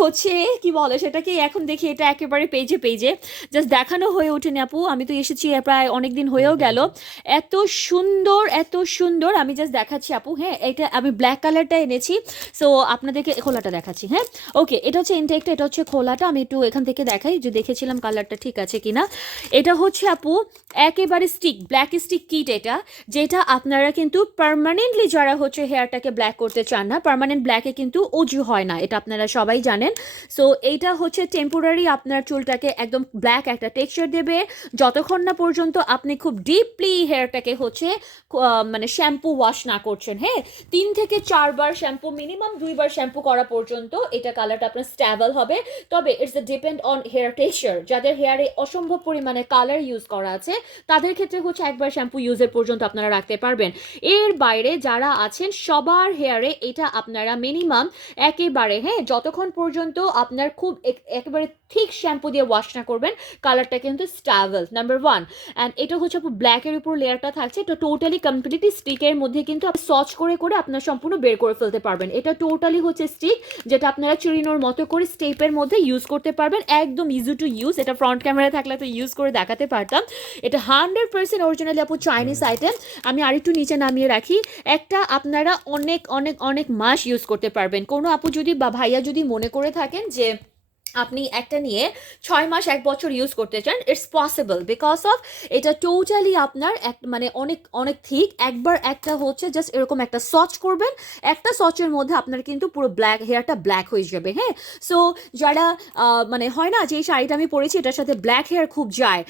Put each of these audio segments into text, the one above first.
হচ্ছে কি বলে সেটাকে এখন দেখি, এটা একেবারে পেজে পেজে জাস্ট দেখানো হয়ে ওঠেনি আপু। আমি তো এসেছি প্রায় অনেক দিন হয়েও গেল। এত সুন্দর এত সুন্দর, আমি জাস্ট দেখাচ্ছি আপু। হ্যাঁ, এটা আমি ব্ল্যাক কালারটা এনেছি। সো আপনাদেরকে খোলাটা দেখাচ্ছি। হ্যাঁ, ওকে, এটা হচ্ছে ইনটেকটা, এটা হচ্ছে খোলাটা। আমি একটু এখান থেকে দেখাই যে দেখেছিলাম কালারটা ঠিক আছে কিনা। এটা হচ্ছে আপু একেবারে স্টিক, ব্ল্যাক স্টিক কিট এটা, যেটা আপনারা কিন্তু পার্মানেন্টলি যারা হচ্ছে হেয়ারটাকে ব্ল্যাক করতে চান না, পার্মানেন্ট ব্ল্যাকে কিন্তু উজু হয় না, এটা আপনারা সবাই জানেন। সো এইটা হচ্ছে টেম্পোরারি আপনার চুলটাকে একদম ব্ল্যাক একটা টেক্সচার দেবে, যতক্ষণ না পর্যন্ত আপনি খুব ডিপলি হেয়ারটাকে হচ্ছে মানে শ্যাম্পু ওয়াশ না করছেন। হ্যাঁ, 3 থেকে 4 বার শ্যাম্পু, মিনিমাম 2 বার শ্যাম্পু করা পর্যন্ত এটা কালারটা আপনার স্ট্যাবল হবে। তবে it's depend on hair texture. যাদের হেয়ারে অসম্ভব পরিমাণে কালার ইউজ করা আছে তাদের ক্ষেত্রে হচ্ছে 1 বার শ্যাম্পু ইউজের পর্যন্ত আপনারা রাখতে পারবেন। এর বাইরে যারা আছেন সবার হেয়ারে এটা আপনারা মিনিমাম একেবারে, হ্যাঁ, যতক্ষণ পর্যন্ত আপনার খুব একেবারে ঠিক শ্যাম্পু দিয়ে ওয়াশ না করবেন, কালারটা কিন্তু স্ট্যাবল, নাম্বার 1। অ্যান্ড এটা হচ্ছে ব্ল্যাকের উপর লেয়ারটা থাকছে, এটা টোটালি কমপ্লিটলি স্টিকের মধ্যে কিন্তু আপনি সচ করে করে আপনার সম্পূর্ণ বের করে ফেলতে পারবেন। এটা টোটালি হচ্ছে স্টিক, যেটা আপনারা চিরিনোর মতো করে স্টেপের মধ্যে ইউজ করতে পারবেন, একদম ইজি টু ইউজ। এটা ফ্রন্ট ক্যামেরা থাকলে তো ইউজ করে দেখাতে পারতাম। এটা 100% অরিজিনালি আপু চাইনিজ আইটেম। আমি আরেকটু নিচে নামিয়ে রাখি। একটা আপনারা অনেক অনেক অনেক মাস ইউজ করতে পারবেন। কোনো আপু যদি বা ভাইয়া যদি মনে করে থাকেন যে আপনি একটা নিয়ে 6 মাস 1 বছর ইউজ করতে চান, ইটস পসিবল, বিকজ অফ এটা টোটালি আপনার এক মানে অনেক অনেক থিক। একবার একটা হচ্ছে জাস্ট এরকম একটা সচ করবেন, একটা সচের মধ্যে আপনার কিন্তু পুরো ব্ল্যাক হেয়ারটা ব্ল্যাক হয়ে যাবে। হ্যাঁ, সো যারা মানে হয় না যে এই শাড়িটা আমি পরেছি এটার সাথে ব্ল্যাক হেয়ার খুব যায়,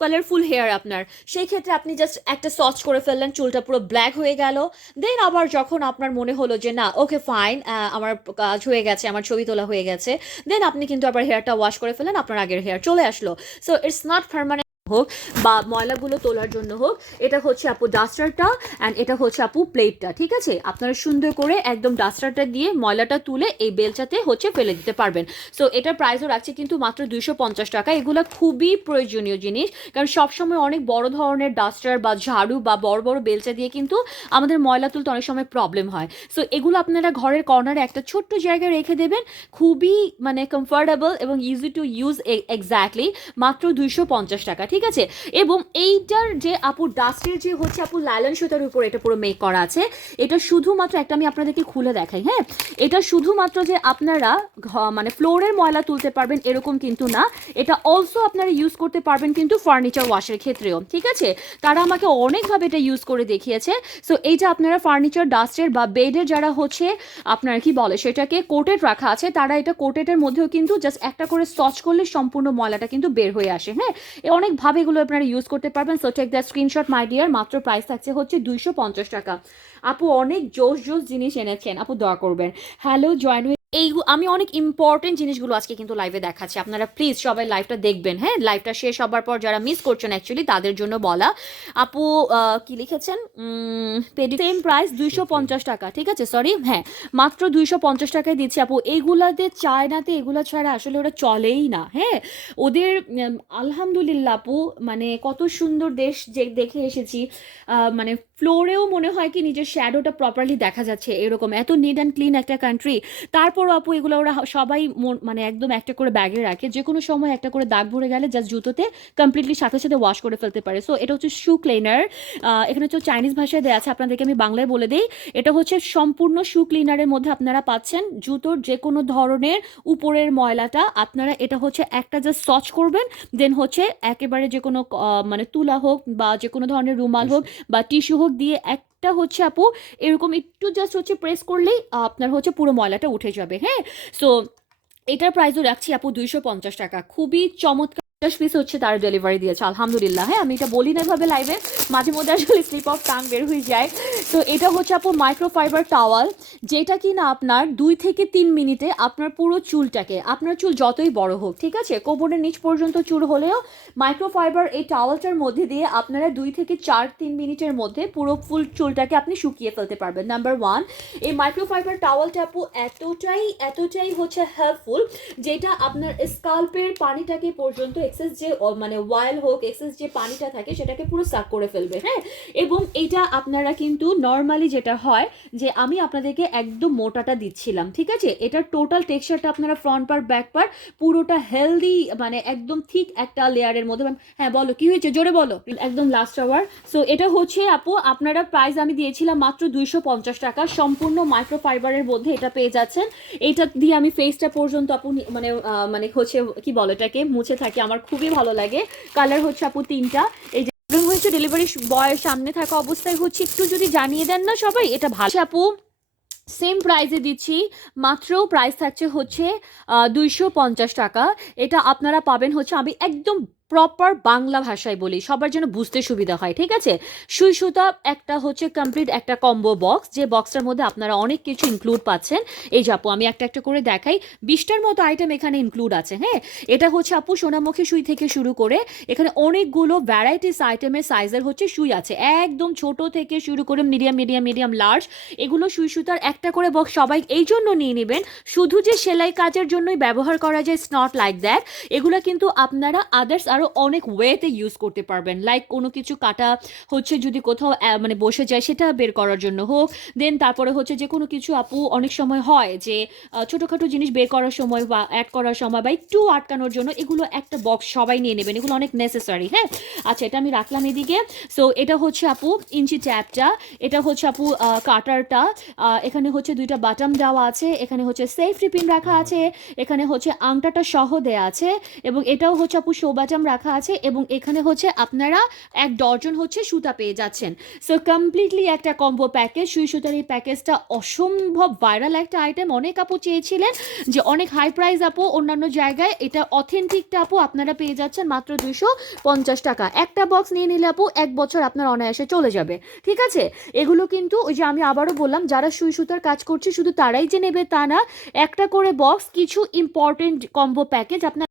কালারফুল হেয়ার আপনার, সেই ক্ষেত্রে আপনি জাস্ট একটা সচ করে ফেললেন, চুলটা পুরো ব্ল্যাক হয়ে গেল। দেন আবার যখন আপনার মনে হলো যে না ওকে ফাইন, আমার কাজ হয়ে গেছে, আমার ছবি তোলা হয়ে গেছে, দেন আপনি কিন্তু আবার হেয়ারটা ওয়াশ করে ফেলেন, আপনার আগের হেয়ার চলে আসলো। সো ইটস নট পার্মানেন্ট হোক বা ময়লাগুলো তোলার জন্য হোক। এটা হচ্ছে আপু ডাস্টারটা, অ্যান্ড এটা হচ্ছে আপু প্লেটটা। ঠিক আছে, আপনারা সুন্দর করে একদম ডাস্টারটা দিয়ে ময়লাটা তুলে এই বেলচাতে হচ্ছে ফেলে দিতে পারবেন। সো এটার প্রাইসও রাখছে কিন্তু মাত্র 250 টাকা। এগুলো খুবই প্রয়োজনীয় জিনিস, কারণ সবসময় অনেক বড় ধরনের ডাস্টার বা ঝাড়ু বা বড় বড় বেলচা দিয়ে কিন্তু আমাদের ময়লা তুলতে অনেক সময় প্রবলেম হয়। সো এগুলো আপনারা ঘরের কর্নারে একটা ছোট্ট জায়গায় রেখে দেবেন, খুবই মানে কমফোর্টেবল এবং ইজি টু ইউজ। এক্স্যাক্টলি মাত্র 250 টাকা। ঠিক আছে, এবং এইটার যে আপু ডাস্টের যে হচ্ছে আপু লাইলন সুতার উপর এটা পুরো মেক করা আছে। এটা শুধুমাত্র একটা আমি আপনাদেরকে খুলে দেখাই। হ্যাঁ, এটা শুধুমাত্র যে আপনারা মানে ফ্লোরের ময়লা তুলতে পারবেন এরকম কিন্তু না, এটা অলসো আপনারা ইউজ করতে পারবেন কিন্তু ফার্নিচার ওয়াশের ক্ষেত্রেও। ঠিক আছে, তারা আমাকে অনেকভাবে এটা ইউজ করে দেখিয়েছে। সো এইটা আপনারা ফার্নিচার ডাস্টের বা বেডের যারা হচ্ছে আপনার কি বলে সেটাকে কোটেড রাখা আছে, তারা এটা কোটেডের মধ্যেও কিন্তু জাস্ট একটা করে সচ করলে সম্পূর্ণ ময়লাটা কিন্তু বের হয়ে আসে। হ্যাঁ, অনেকভাবে এগুলো আপনারা ইউজ করতে পারবেন। So take the screenshot my dear. মাত্র প্রাইস থাকছে হচ্ছে 250 টাকা। আপু অনেক জোস জোস জিনিস এনেছেন আপু, দোয়া করবেন। হ্যালো জয়েন, এই আমি অনেক ইম্পর্টেন্ট জিনিসগুলো আজকে কিন্তু লাইভে দেখাচ্ছি, আপনারা প্লিজ সবাই লাইভটা দেখবেন। হ্যাঁ, লাইভটা শেষ হবার পর যারা মিস করছেন অ্যাকচুয়ালি তাদের জন্য বলা। আপু কি লিখেছেন, সেম প্রাইস 250 টাকা। ঠিক আছে, সরি, হ্যাঁ মাত্র 250 টাকায় দিচ্ছি আপু। এইগুলাতে চায়নাতে এগুলো ছাড়া আসলে ওরা চলেই না। হ্যাঁ, ওদের আলহামদুলিল্লাহ আপু, মানে কত সুন্দর দেশ যে দেখে এসেছি, মানে ফ্লোরেও মনে হয় কি নিজের শ্যাডোটা প্রপারলি দেখা যাচ্ছে, এরকম এত নিট অ্যান্ড ক্লিন একটা কান্ট্রি। তারপরও আপু এগুলো ওরা সবাই মানে একদম একটা করে ব্যাগে রাখে, যে কোনো সময় একটা করে দাগ ভরে গেলে জাস্ট জুতোতে কমপ্লিটলি সাথে সাথে ওয়াশ করে ফেলতে পারে। সো এটা হচ্ছে শু ক্লিনার। এখানে হচ্ছে চাইনিজ ভাষায় দেওয়া আছে, আপনাদেরকে আমি বাংলায় বলে দিই। এটা হচ্ছে সম্পূর্ণ শু ক্লিনারের মধ্যে আপনারা পাচ্ছেন জুতোর যে কোনো ধরনের উপরের ময়লাটা আপনারা এটা হচ্ছে একটা জাস্ট সচ করবেন, দেন হচ্ছে একেবারে যে কোনো মানে তুলা হোক বা যে কোনো ধরনের রুমাল হোক বা টিস্যু হোক দিয়ে একটা হচ্ছে আপু এরকম একটু জাস্ট হচ্ছে প্রেস করলেই আপনার হচ্ছে পুরো ময়লাটা উঠে যাবে। হ্যাঁ, সো এটার প্রাইসও রাখছি আপু 250 টাকা। খুবই চমৎকার 50 পিস হচ্ছে তার ডেলিভারি দিয়েছে, আলহামদুলিল্লাহ। হ্যাঁ, আমি এটা বলি না এভাবে লাইভে, মাঝে মধ্যে আসলে স্লিপ অফ টাং বের হয়ে যায়। তো এটা হচ্ছে আপু মাইক্রোফাইবার টাওয়াল, যেটা কি না আপনার 2 থেকে 3 মিনিটে আপনার পুরো চুলটাকে, আপনার চুল যতই বড় হোক, ঠিক আছে, কোমরের নিচ পর্যন্ত চুল হলেও মাইক্রোফাইবার এই টাওয়ালটার মধ্যে দিয়ে আপনারা 2 থেকে 4-3 মিনিটের মধ্যে পুরো ফুল চুলটাকে আপনি শুকিয়ে ফেলতে পারবেন। নাম্বার 1, এই মাইক্রোফাইবার টাওয়ালটা আপু এতটাই এতটাই হচ্ছে হেল্পফুল, যেটা আপনার স্কাল্পের পানিটাকে পর্যন্ত এক্সেস যে মানে ওয়াইল হোক, এক্সেস যে পানিটা থাকে সেটাকে পুরো সাক করে ফেলবে। হ্যাঁ, এবং এটা আপনারা কিন্তু নর্মালি যেটা হয় যে আমি আপনাদেরকে একদম মোটাটা দিচ্ছিলাম, ঠিক আছে? এটার টোটাল টেক্সচারটা আপনারা ফ্রন্ট পার্ট ব্যাক পার্ট পুরোটা হেলদি, মানে একদম ঠিক একটা লেয়ারের মধ্যে। হ্যাঁ বলো কি হয়েছে, জোরে বলো। একদম লাস্ট আওয়ার। সো এটা হচ্ছে আপু আপনারা প্রাইস আমি দিয়েছিলাম মাত্র 250 টাকা, সম্পূর্ণ মাইক্রোফাইবারের মধ্যে এটা পেয়ে যাচ্ছেন। এটা দিয়ে আমি ফেসটা পর্যন্ত আপু মানে মানে হচ্ছে কি বলো এটাকে, মুছে থাকি, আমার খুবই ভালো লাগে। কালার হচ্ছে আপু 3টা। এই যে হচ্ছে ডেলিভারি বয়ের সামনে থাকা অবস্থায় হচ্ছে একটু যদি জানিয়ে দেন না সবাই, এটা ভালো। আপু সেম প্রাইসে দিচ্ছি, মাত্র প্রাইস থাকছে হচ্ছে 250 টাকা। এটা আপনারা পাবেন হচ্ছে, আমি একদম প্রপার বাংলা ভাষায় বলি সবার জন্য বুঝতে সুবিধা হয়, ঠিক আছে? সুই সুতা একটা হচ্ছে কমপ্লিট একটা কম্বো বক্স, যে বক্সটার মধ্যে আপনারা অনেক কিছু ইনক্লুড পাচ্ছেন। এই যে আপু আমি একটা একটা করে দেখাই, 20টার মতো আইটেম এখানে ইনক্লুড আছে। হ্যাঁ, এটা হচ্ছে আপু সোনামুখী সুই থেকে শুরু করে এখানে অনেকগুলো ভ্যারাইটিস আইটেমের সাইজের হচ্ছে সুই আছে, একদম ছোট থেকে শুরু করে মিডিয়াম মিডিয়াম মিডিয়াম লার্জ। এগুলো সুই সুতার একটা করে বক্স সবাই এই জন্য নিয়ে নেবেন, শুধু যে সেলাই কাজের জন্যই ব্যবহার করা যায়, ইটস নট লাইক দ্যাট। এগুলো কিন্তু আপনারা আদার্স আরও অনেক ওয়েতে ইউজ করতে পারবেন, লাইক কোনো কিছু কাটা হচ্ছে যদি কোথাও মানে বসে যায় সেটা বের করার জন্য হোক, দেন তারপরে হচ্ছে যে কোনো কিছু আপু অনেক সময় হয় যে ছোটোখাটো জিনিস বের করার সময় বা অ্যাড করার সময় বা একটু আটকানোর জন্য, এগুলো একটা বক্স সবাই নিয়ে নেবেন, এগুলো অনেক নেসেসারি। হ্যাঁ, আচ্ছা এটা আমি রাখলাম এদিকে। সো এটা হচ্ছে আপু ইঞ্চি ট্যাপটা, এটা হচ্ছে আপু কাটারটা, এখানে হচ্ছে 2টা বাটাম দেওয়া আছে, এখানে হচ্ছে সেফটি পিন রাখা আছে, এখানে হচ্ছে আংটাটা সহ দেয়া আছে, এবং এটাও হচ্ছে আপু শো বাটাম রাখা আছে, এবং এখানে হচ্ছে আপনারা 1 ডজন হচ্ছে সুতা পেয়ে যাচ্ছেন। সো কমপ্লিটলি একটা কম্বো প্যাকেজ। সুই সুতার এই প্যাকেজটা অসম্ভব ভাইরাল একটা আইটেম, অনেক আপু চেয়েছিলেন যে অনেক হাই প্রাইস আপু অন্যান্য জায়গায়, এটা অথেন্টিকটা আপু আপনারা পেয়ে যাচ্ছেন মাত্র 250 টাকা। একটা বক্স নিয়ে নিলে আপু 1 বছর আপনার অনায়াসে চলে যাবে, ঠিক আছে? এগুলো কিন্তু ওই যে আমি আবারও বললাম, যারা সুই সুতার কাজ করছে শুধু তারাই যে নেবে তা না, একটা করে বক্স, কিছু ইম্পর্টেন্ট কম্বো প্যাকেজ আপনার